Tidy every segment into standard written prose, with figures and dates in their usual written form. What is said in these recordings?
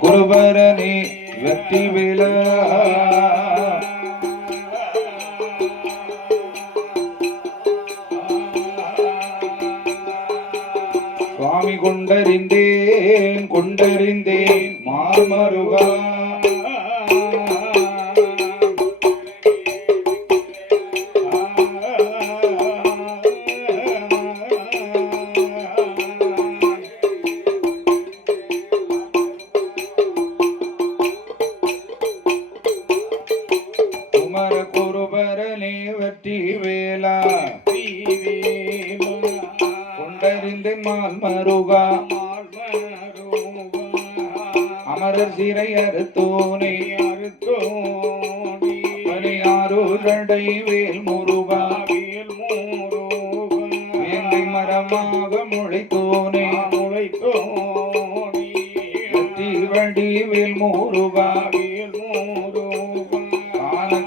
குருபரனே வெற்றி விழா சுவாமி கொண்டறிந்தேன் கொண்டறிந்தேன் மாமருகா குருபரனே வெற்றி வேலா கொண்டறிந்து மால்மருகா அமரர் சிறை அறுத்தோனே பரியாரூரடை வேல் முருகா வேங்கை மரமாக முளைத்தோனே வெற்றி வடி வேல் முருகா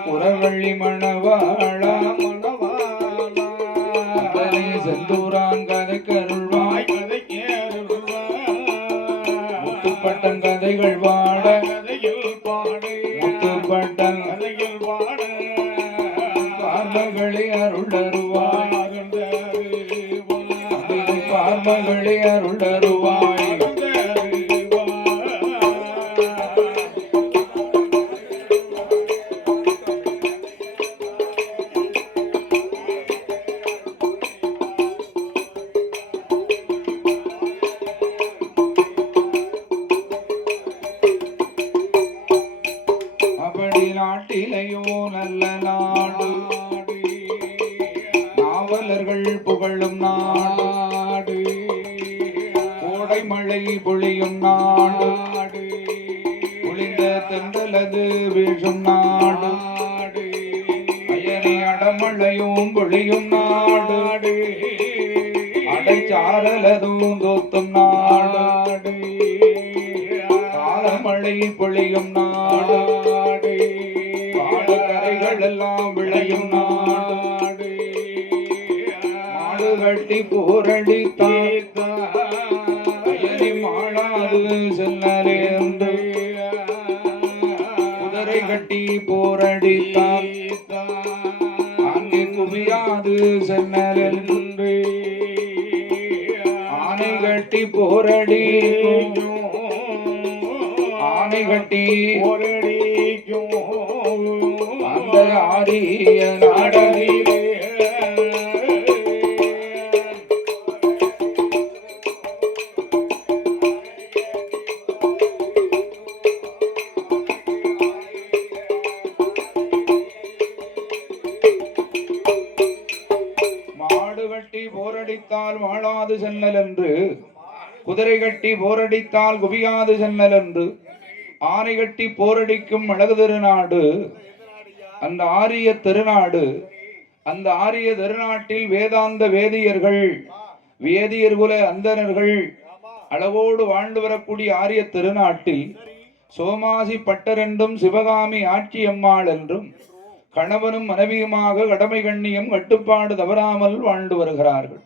குரவள்ளி மணவாளா செந்தூரான் கதை கருள்வாய் முத்துப்பட்டன் கதைகள் பாட முத்துப்பட்டன் பார்மகளே அருளருவாய் பார்மகளே அருளருவாய் நாட்டிலையோ நல்ல நாடு நாவலர்கள் புகழும் நாடு கோடை மழை பொழியும் நாடு பொழிந்த தென்றலது வீழும் நாடு அயனி அடமழையும் பொழியும் நாடு அடைச்சாரலதும் தோத்தும் நாடு காலமழை பொழியும் நாடு எல்லாம் விளையும் நாடு மாடு கட்டி போரடி தாயனி மாளாது செல்லலேந்து குதிரை கட்டி போரடி அங்கே குவியாது சென்னலென்று ஆனை கட்டி போரடி ஆனை கட்டி போரடிக்கும் அந்த ஆரிய நாடகிலே மாடு கட்டி போரடித்தால் வாழாது சென்னல் என்று குதிரை கட்டி போரடித்தால் குவியாது சென்னல் என்று ஆனை கட்டி போரடிக்கும் அழகு திருநாடு அந்த ஆரிய திருநாடு. அந்த ஆரிய திருநாட்டில் வேதாந்த வேதியர்கள் வேதியர்குல அந்தணர்கள் அளவோடு வாழ்ந்து வரக்கூடிய ஆரிய திருநாட்டில் சோமாசி பட்டர் என்றும் சிவகாமி ஆட்சி அம்மாள் என்றும் கணவனும் மனைவியுமாக கடமை கண்ணியம் கட்டுப்பாடு தவறாமல் வாழ்ந்து வருகிறார்கள்.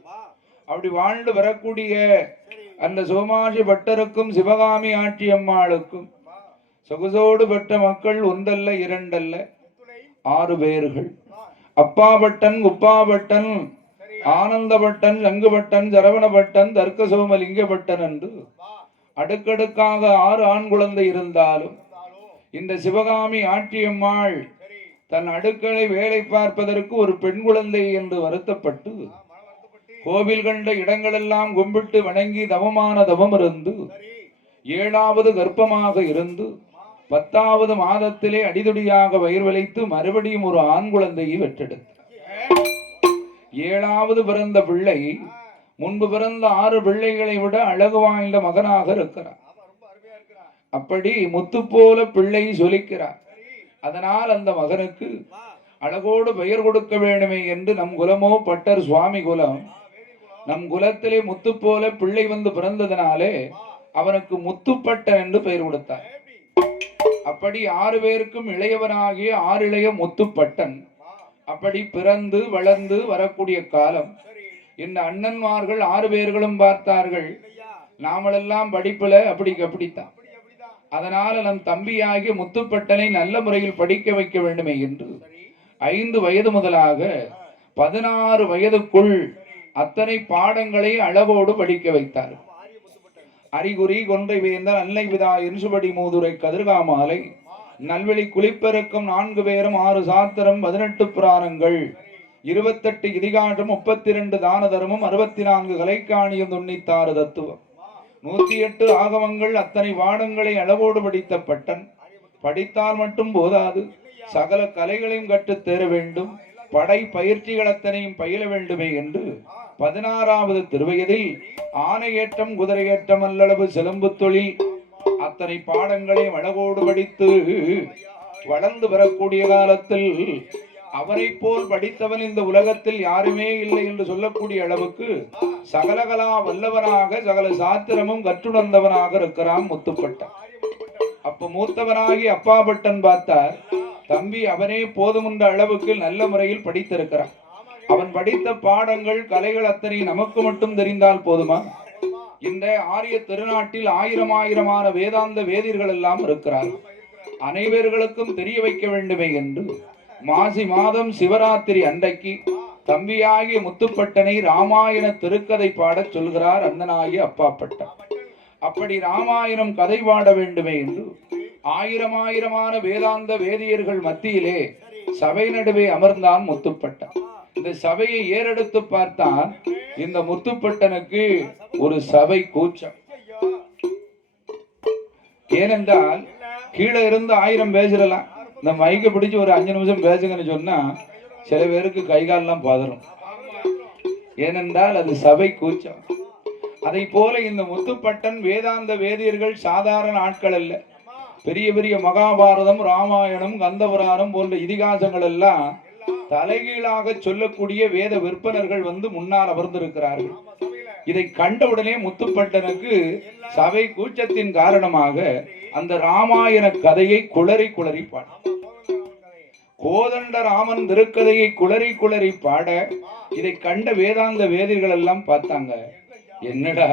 அப்படி வாழ்ந்து வரக்கூடிய அந்த சோமாசி பட்டருக்கும் சிவகாமி ஆட்சி அம்மாளுக்கும் சொகுசோடு பெற்ற மக்கள் ஒன்றல்ல இரண்டல்ல 6 பேர்கள். அப்பாபட்டன் உப்பாபட்டன் ஆனந்தபட்டன் சங்குபட்டன் சரவணபட்டன் தர்க்க சோமலிங்கபட்டன் என்று அடுக்கடுக்காக 6 ஆண் குழந்தை இருந்தாலும் இந்த சிவகாமி ஆட்சியம்மாள் தன் அடுக்களை வேலை பார்ப்பதற்கு ஒரு பெண் குழந்தை என்று வருத்தப்பட்டு கோவில் கண்ட இடங்களெல்லாம் கும்பிட்டு வணங்கி தவமான தவம் இருந்து 7வது கர்ப்பமாக இருந்து 10வது மாதத்திலே அடிதுடியாக வயிறு வளைத்து மறுபடியும் ஒரு ஆண் குழந்தையை பெற்றெடுத்தார். 7வது பிறந்த பிள்ளை முன்பு பிறந்த 6 பிள்ளைகளை விட அழகு வாய்ந்த மகனாக இருக்கிறார். அப்படி முத்து போல பிள்ளை சொலிக்கிறார். அதனால் அந்த மகனுக்கு அழகோடு பெயர் கொடுக்க வேண்டுமே என்று நம் குலமோ பட்டர் சுவாமி குலம். நம் குலத்திலே முத்து போல பிள்ளை வந்து பிறந்ததனாலே அவனுக்கு முத்துப்பட்டன் என்று பெயர் கொடுத்தார். அப்படி 6 பேருக்கும் இளையவனாகிய 6 இளைய முத்துப்பட்டன். அப்படி பிறந்து வளர்ந்து வரக்கூடிய காலம் இந்த அண்ணன்மார்கள் 6 பேர்களும் பார்த்தார்கள், நாமளெல்லாம் படிப்புல அப்படித்தான். அதனால நம் தம்பியாகிய முத்துப்பட்டனை நல்ல முறையில் படிக்க வைக்க வேண்டுமே என்று 5 வயது முதலாக 16 வயதுக்குள் அத்தனை பாடங்களை அழகோடு படிக்க வைத்தார். அறிகுறி கொன்றை வேந்தர் அன்னை விதா என்சுபடி மூதுரை கதிர்காமாலை நல்வெளி குளிப்பெருக்கும் 4 பேரும் 6 சாத்திரம் 18 புராணங்கள் 28 இதிகாட்டும் 32 தான தர்மம் 64 கலைக்காணியம் 96 தத்துவம் 108 ஆகமங்கள் அத்தனை பாடங்களை அளவோடு படித்த பட்டன் படித்தால் மட்டும் போதாது, சகல கலைகளையும் கற்றுத் தேர வேண்டும், படை பயிற்சிகள் அத்தனையும் பயில வேண்டுமே என்று 16வது திருவயதில் ஆனையேற்றம் குதிரையேற்றம் அல்லளவு சிலம்பு தொழில் அத்தனை பாடங்களை அழகோடு படித்து வளர்ந்து வரக்கூடிய காலத்தில் அவரை போல் படித்தவன் இந்த உலகத்தில் யாருமே இல்லை என்று சொல்லக்கூடிய அளவுக்கு சகலகலா வல்லவனாக சகல சாத்திரமும் கற்றுணர்ந்தவனாக இருக்கிறான் முத்துப்பட்டன். அப்ப மூத்தவனாகி அப்பா பட்டன் பார்த்தார், தம்பி அவனே போதுமென்ற அளவுக்கு நல்ல முறையில் படித்திருக்கிறான். அவன் படித்த பாடங்கள் கலைகள் அத்தனை நமக்கு மட்டும் தெரிந்தால் போதுமா? இந்த ஆரிய திருநாட்டில் ஆயிரமான வேதாந்த வேதியர்கள் எல்லாம் இருக்கிறார்கள். அனைவர்களுக்கும் தெரிய வைக்க வேண்டுமே என்று மாசி மாதம் சிவராத்திரி அன்றைக்கு தம்பியாகிய முத்துப்பட்டனை ராமாயண திருக்கதை பாடச் சொல்கிறார் அண்ணனாகிய அப்பா பட்டன். அப்படி ராமாயணம் கதை பாட வேண்டுமே என்று ஆயிரமான வேதாந்த வேதியர்கள் மத்தியிலே சபை நடுவே அமர்ந்தான் முத்துப்பட்டன். இந்த சபையை ஏறெடுத்து பார்த்தான். இந்த முத்துப்பட்டனுக்கு ஒரு சபை கூச்சம். ஏனென்றால் கீழே இருந்து 1000 பேசிடலாம், இந்த மைக்க பிடிச்சு ஒரு 5 நிமிஷம் பேசுங்கன்னு சொன்னா சில பேருக்கு கைகாலெல்லாம் பதறும். ஏனென்றால் அது சபை கூச்சம். அதை போல இந்த முத்துப்பட்டன் வேதாந்த வேதியர்கள் சாதாரண ஆட்கள் அல்ல. பெரிய பெரிய மகாபாரதம், ராமாயணம், கந்தபுராணம் போன்ற இதிகாசங்கள் எல்லாம் தலைகீழாக சொல்லக்கூடிய வேத விற்பனர்கள் வந்து முன்னால் அமர்ந்திருக்கிறார்கள். இதை கண்டவுடனே முத்துப்பட்டனுக்கு சபை கூச்சத்தின் காரணமாக அந்த ராமாயண கதையை குளறி பாட, கோதண்ட ராமன் திருக்கதையை குளறி பாட இதை கண்ட வேதாந்த வேதிர்கள் எல்லாம் பார்த்தாங்க. என்னடா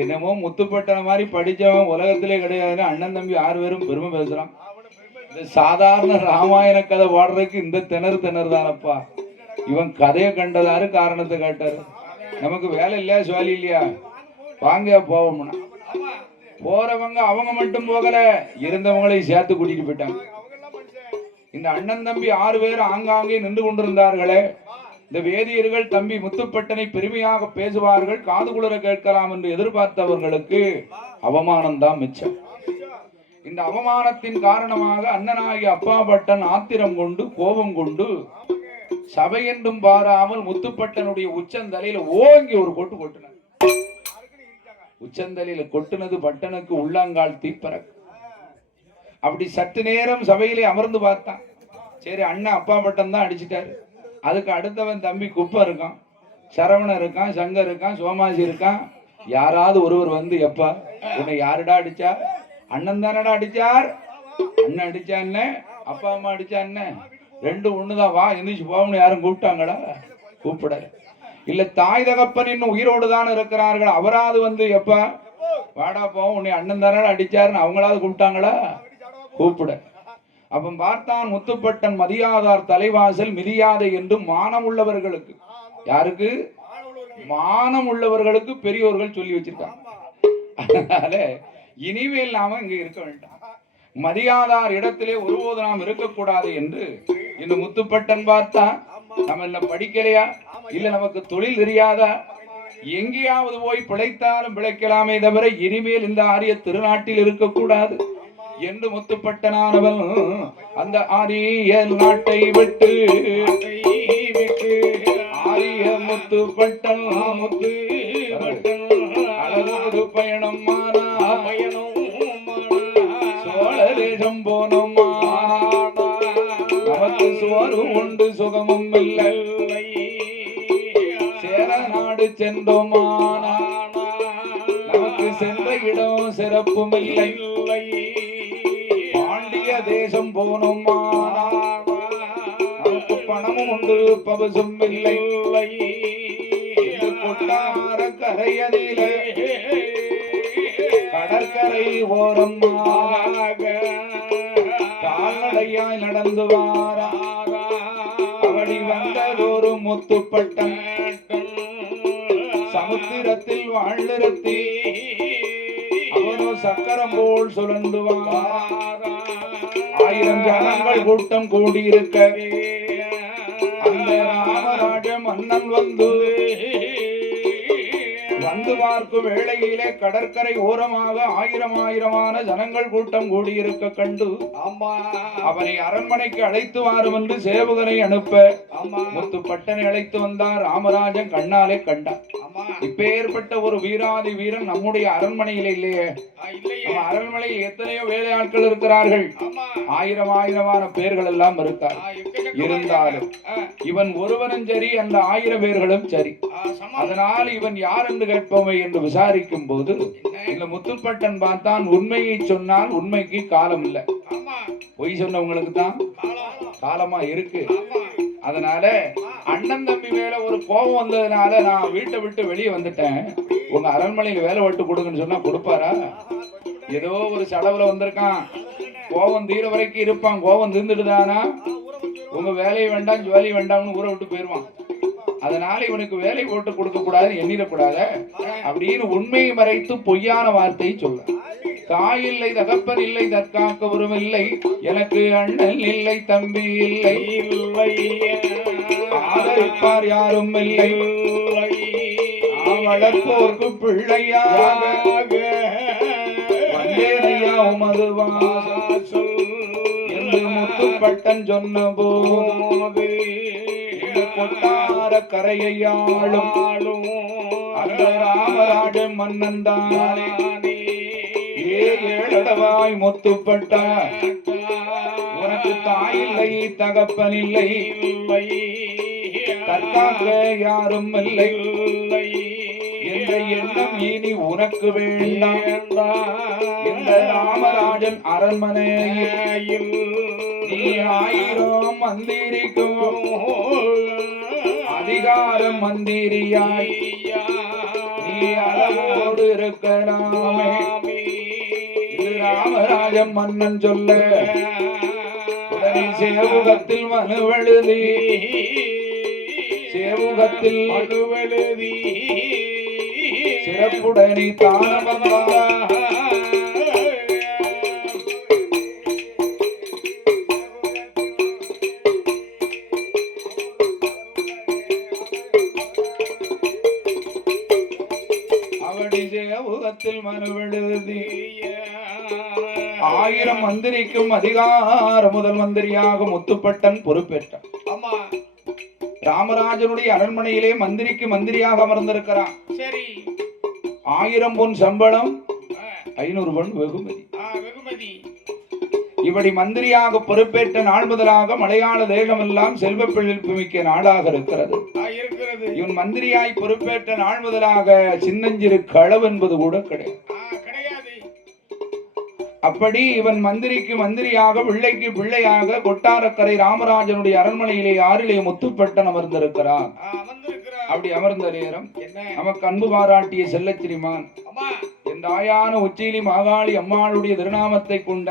என்னமோ முத்துப்பட்டன மாதிரி படிச்சவன் உலகத்திலே கிடையாதுன்னு அண்ணன் தம்பி 6 பேரும் பெருமை பேசுறான். இந்த சாதாரண ராமாயண கதை பாடுறதுக்கு இந்த திணறு தானப்பா. இவன் கதையை கண்டதாரு, காரணத்தை கேட்டாரு. நமக்கு வேலை இல்லையா, சுவாலி இல்லையா, வாங்க போவோம்னா போறவங்க அவங்க மட்டும் போகல, இருந்தவங்களையும் சேர்த்து கூட்டிட்டு போயிட்டாங்க. இந்த அண்ணன் தம்பி 6 பேர் ஆங்காங்கே நின்று கொண்டிருந்தார்களே, இந்த வேதியர்கள் தம்பி முத்துப்பட்டனை பெருமையாக பேசுவார்கள், காது குளிர கேட்கலாம் என்று எதிர்பார்த்தவர்களுக்கு அவமானம் தான் மிச்சம். இந்த அவமானத்தின் காரணமாக அண்ணனாகிய அப்பா பட்டன் ஆத்திரம் கொண்டு கோபம் கொண்டு சபை என்றும் பாராமல் முத்துப்பட்டனுடைய உச்சந்தலையில ஓங்கி ஒரு கொட்டுனார். உச்சந்தலையில கொட்டுனது பட்டனுக்கு உள்ளங்கால் தீப்பறக்கு. அப்படி சற்று நேரம் சபையிலே அமர்ந்து பார்த்தான். சரி, அண்ணன் அப்பா பட்டன் தான் அடிச்சுட்டாரு. அதுக்கு அடுத்தவன் தம்பி குப்பம் இருக்கான், சரவணன் இருக்கான், சங்கர் இருக்கான், சோமாசி இருக்கான். யாராவது ஒருவர் வந்து, எப்பா உன்னை யாருடா அடிச்சா? அண்ணன் தானடா அடிச்சார். அண்ணன் அடிச்சா என்ன, அப்பா அம்மா அடிச்சா என்ன, ரெண்டும் ஒண்ணுதான், வா எந்திரிச்சு போகணும்னு யாரும் கூப்பிட்டாங்களா? கூப்பிட இல்ல. தாய் தகப்பன் இன்னும் உயிரோடு தான் இருக்கிறார்கள். அவராது வந்து எப்பா வாடா போவோம், உன்னை அண்ணன் தானடா அடிச்சாருன்னு அவங்களாவது கூப்பிட்டாங்களா? கூப்பிட. அப்ப பார்த்தான் முத்துப்பட்டன் மதியாதார் தலைவாசல் மிதியாதை என்று மானம் உள்ளவர்களுக்கு, யாருக்கு மானம் உள்ளவர்களுக்கு பெரியோர்கள் சொல்லி வச்சிருக்காங்க. அதனால இனிமேல் நாம இங்க இருக்க வேண்டாம், மதியாதார் இடத்திலே ஒருபோது நாம் இருக்கக்கூடாது என்று இந்த முத்துப்பட்டன் பார்த்தா, நம்ம என்ன படிக்கலையா, இல்ல நமக்கு தொழில் தெரியாதா, எங்கேயாவது போய் பிழைத்தாலும் பிழைக்கலாமே தவிர இனிமேல் இந்த ஆரிய திருநாட்டில் இருக்கக்கூடாது என்று முத்துப்பட்டனானவன் அந்த ஆரிய நாட்டை விட்டு ஆரிய முத்துப்பட்டன் அழகு பயணம் சோழதேசம் போனோம். நமக்கு சோறு உண்டு சுகமும் இல்லை, சேர நாடு சென்றோமானா நமக்கு சென்ற இடம் சிறப்பும் இல்லை, பாண்டிய தேசம் போனோமானா நமக்கு பணமும் உண்டு பவசும் இல்லை, கொட்டார கரையதிலே ஓரமாக கால்நடையாய் நடந்து வாரா அவடி வந்ததொரு முத்துப்பட்டன் சமுத்திரத்தில் வாழ்நிறுத்தி அவனோ சக்கரம் போல் சுழந்து வாரா 1000 ஜனங்கள் கூட்டம் கூடியிருக்க அந்த ராமராஜ மன்னன் வந்து பார்க்கும் வேளையிலே கடற்கரை ஓரமாக 1000 ஜனங்கள் கூட்டம் கூடியிருக்க கண்டு அவனை அரண்மனைக்கு அழைத்து வாரும் என்று சேவகனை அனுப்ப முத்துப்பட்டனை அழைத்து வந்தார். ராமராஜன் கண்ணாலே கண்டார். இப்பேற்பட்ட ஒரு வீராதி வீரன் நம்முடைய அரண்மனையில் இல்லையே. அரண்மனையில் எத்தனையோ வேலையாட்கள் இருக்கிறார்கள், 1000 பேர்கள் எல்லாம் இருக்கார். இருந்தாலும் இவன் ஒருவனும் சரி, அந்த 1000 பேர்களும் சரி. அதனால் இவன் யார் என்று கேட்போமே என்று விசாரிக்கும் போது இந்த முத்துப்பட்டன் பார்த்தான். உண்மையை சொன்னால் உண்மைக்கு காலம் இல்லை, பொய் சொன்னவங்களுக்கு தான் காலமா இருக்கு. அதனால அண்ணன் தம்பி மேல ஒரு கோபம் வந்ததுனால நான் வீட்டை விட்டு வெளியே வந்துட்டேன். உங்க அரண்மனையில வேலை விட்டு கொடுங்கன்னு சொன்னா கொடுப்பாரா? ஏதோ ஒரு செலவுல வந்திருக்கான், கோபம் தீர வரைக்கும் இருப்பான். கோபம் தீர்ந்துடுதானா உங்க வேலையை வேண்டாம் ஜோலி வேண்டாம்னு ஊரை விட்டு போயிருவான். அதனால இவனுக்கு வேலை போட்டு கொடுக்க கூடாது, எண்ணிடக்கூடாது அப்படின்னு உண்மையை மறைத்து பொய்யான வார்த்தையை சொல்ல. தாய் இல்லை, தகப்பன் இல்லை, தற்காக்கவரும் இல்லை, எனக்கு அண்ணன் இல்லை, தம்பி இல்லை, ஆதரிப்பார் யாரும் இல்லை, வளர்ப்போர்க்கு பிள்ளையாக வந்தேனையா உமது வாசல் என்று முத்துப்பட்டன் சொன்ன போது கொட்டார கரையாளும் அந்த ராமராஜ மன்னன் தானே. ஏழடவாய் முத்துப்பட்டா, உனக்கு தாயில்லை, தகப்பன் இல்லை, தற்காக்க யாரும் இல்லை என்ற எண்ணம் இனி உனக்கு வேண்டாம். இந்த ராமராஜன் அரண்மனையில் நீ 1000 மந்திரிக்கும் அதிகாரம் மந்திரியாய் நீ அளவோடு இருக்கலாமே. இது ராமராஜன் மன்னன் சொல்ல உடனே சேவுகத்தில் மனுவெழுதி சிறப்புடனே தானவந்தா. அவடி சேவுகத்தில் மனுவெழுதி 1000 மந்திரிக்கும் அதிகார முதல் மந்திரியாக முத்துப்பட்டன் பொறுப்பேற்றான். ராமராஜனுடைய அரண்மனையிலே மந்திரிக்கு மந்திரியாக அமர்ந்திருக்கிறான். சரி, 1000 பொன் சம்பளம், 500 பொன் வெகுமதி. இப்படி மந்திரியாக பொறுப்பேற்ற நாள் முதலாக மலையாள தேசம் எல்லாம் செல்வ செழிப்பு மிக்க நாடாக இருக்கிறது. இவன் மந்திரியாய் பொறுப்பேற்ற நாள் முதலாக சின்னஞ்சிறு களவு என்பது கூட கிடையாது. அப்படி இவன் மந்திரிக்கு மந்திரியாக பிள்ளைக்கு பிள்ளையாக கொட்டாரக்கரை ராமராஜனுடைய அரண்மனையிலே 6 முத்துப்பட்டன் அமர்ந்திருக்கிறான். அப்படி அமர்ந்த நேரம் நமக்கு அன்பு பாராட்டிய செல்லச்சிரிமான் என் தாயான உச்சிலி மாகாளி அம்மாளுடைய திருநாமத்தை கொண்ட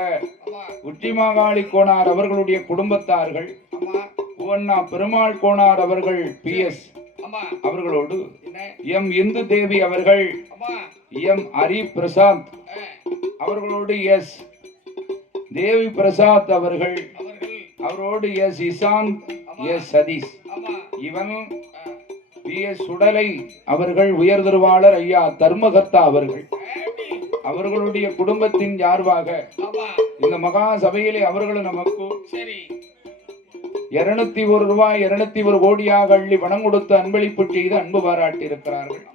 உச்சி மாகாளி கோனார் அவர்களுடைய குடும்பத்தார்கள், பூவண்ணா பெருமாள் கோனார் அவர்கள் PS அவர்களோடு எம் இந்து தேவி அவர்கள், எம் ஹரி பிரசாத் அவர்களோடு எஸ் தேவி பிரசாத் அவர்கள், அவரோடு எஸ் இசாந்த், எஸ் சதீஷ், இவன் PS சுடலை அவர்கள், உயர் திருவாளர் ஐயா தர்மகர்த்தா அவர்கள், அவர்களுடைய குடும்பத்தின் சார்பாக இந்த மகா சபையிலே அவர்களும் நமக்கு 201 ரூபாய் 201 கோடியாக அள்ளி பணம் கொடுத்து அன்பளிப்பு செய்து அன்பு பாராட்டி இருக்கிறார்கள்.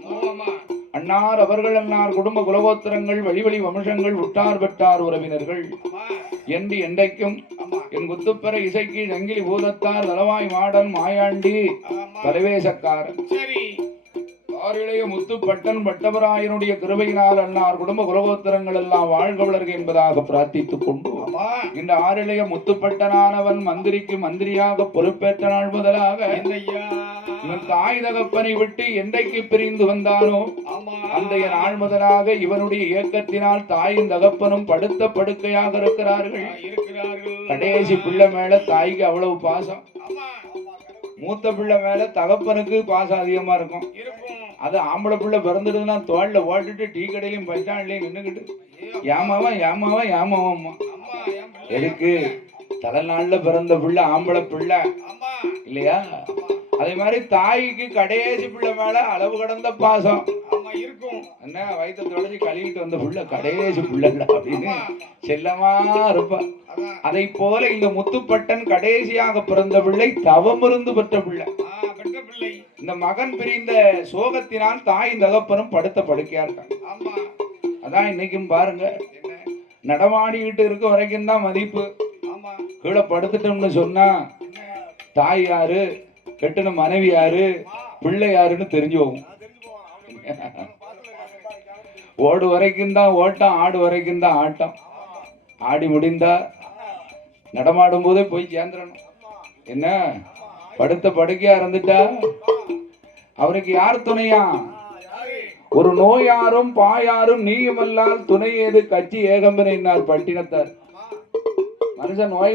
அன்னார் அவர்கள் அன்னார் குடும்ப குலகோத்திரங்கள் வழி வழி வம்சங்கள் உற்றார் பெற்றார் உறவினர்கள் என்று என்றைக்கும் என் குத்துப்பெற இசைக்கு சங்கிலி பூதத்தார் தலவாய் மாடன் மாயாண்டி பலவேசக்காரன் ஆறிளைய முத்துப்பட்டன் பட்டவராயனுடைய கிருபையினால் அன்னார் குடும்ப குலகோத்திரங்கள் எல்லாம் வாழ்க வளர்க என்பதாக பிரார்த்தித்துக் கொண்டு இந்த ஆறிளைய முத்துப்பட்டனானவன் மந்திரிக்கு மந்திரியாக பொறுப்பேற்ற நாள் முதலாக இவன் தாய் தகப்பனை விட்டு என்றைக்கு பிரிந்து வந்தானோ அந்த நாள் முதலாக இவனுடைய இயக்கத்தினால் தாயின் தகப்பனும் படுத்த படுக்கையாக இருக்கிறார்கள். கடைசி பிள்ளை மேல தாய்க்கு அவ்வளவு பாசம், மூத்த பிள்ளை மேல தகப்பனுக்கு பாசம் அதிகமா இருக்கும். அது ஆம்பளை பிள்ளை பிறந்துடுதுன்னா தோல்ல ஓட்டுட்டு டீ கடையிலையும் பஸ்டாண்ட்லயும் நின்னுக்கிட்டு ஏமாவா ஏமாவா ஏமாவாம்மா. எதுக்கு? தலைநாள்ல பிறந்த பிள்ளை ஆம்பளை பிள்ளை இல்லையா? அதே மாதிரி தாய்க்கு கடைசி பிள்ளை மேல அளவு கடந்த பாசம் இருக்கும். என்ன வயிற்று தொடச்சி கழுவிட்டு வந்த புள்ள கடைசி புள்ள அப்படின்னு செல்லமா இருப்பா. அதை போல இந்த முத்துப்பட்டன் கடைசியாக பிறந்த பிள்ளை தவமிருந்து பெற்ற பிள்ளை. இந்த மகன் பிரிந்த சோகத்தினால் தாய் தகப்பனும் படுத்த படுக்கையா இருக்காங்க. அதான் இன்னைக்கும் பாருங்க, நடமாடிக்கிட்டு இருக்க வரைக்கும் தான் மதிப்பு. கீழே படுத்துட்டோம்னு சொன்னா தாய் யாரு, கெட்டின மனைவி யாரு, பிள்ளை யாருன்னு தெரிஞ்சு போகும். ஓடு வரைக்கும் தான் ஓட்டம், ஆடு வரைக்கும் தான் ஆட்டம். ஆடி முடிந்தா நடமாடும் போதே போய் சேர்ந்துடணும். என்ன படுத்த படுக்கையா இருந்துட்டா அவனுக்கு யார் துணையா? ஒரு நோயாரும் பாயாரும் நீயுமல்லால் துணை ஏது கட்சி ஏகம்பனார் பட்டினத்தார். மனுஷன் நோய்